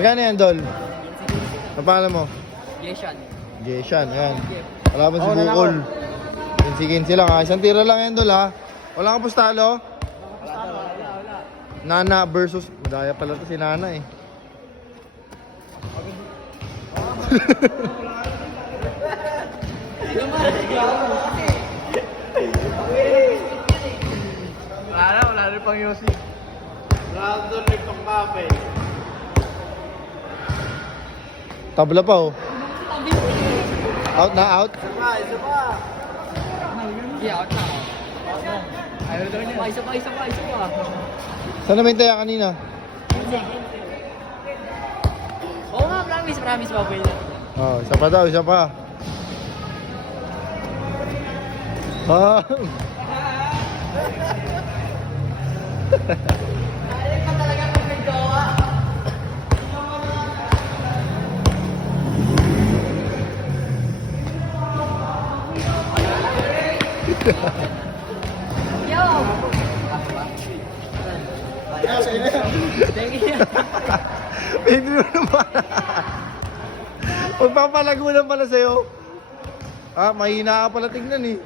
Magkano yan, Dol? Ang pangalan mo? Yeshan. Jeshan, ayan. Wala pa si Bukol. Kinsi-kinsi lang ha. Isang tira lang yan, Dol ha. Wala kang pustalo? Wala. Nana versus... Madaya pala to si Nana eh. Wala rin pang Yossi. Random nagpang kape. Tabla pa oh. Out na, out. Isa pa. Yeah, out na. Ayaw daw niya. Isa pa. Saan naman tayo kanina? Oo nga, promise, baboy na. Oh, isa pa daw, isa pa. Ah. Yo! Hindi mo naman. Magpapalago lang pala sa'yo. Ah, mahina ka pala tingnan eh.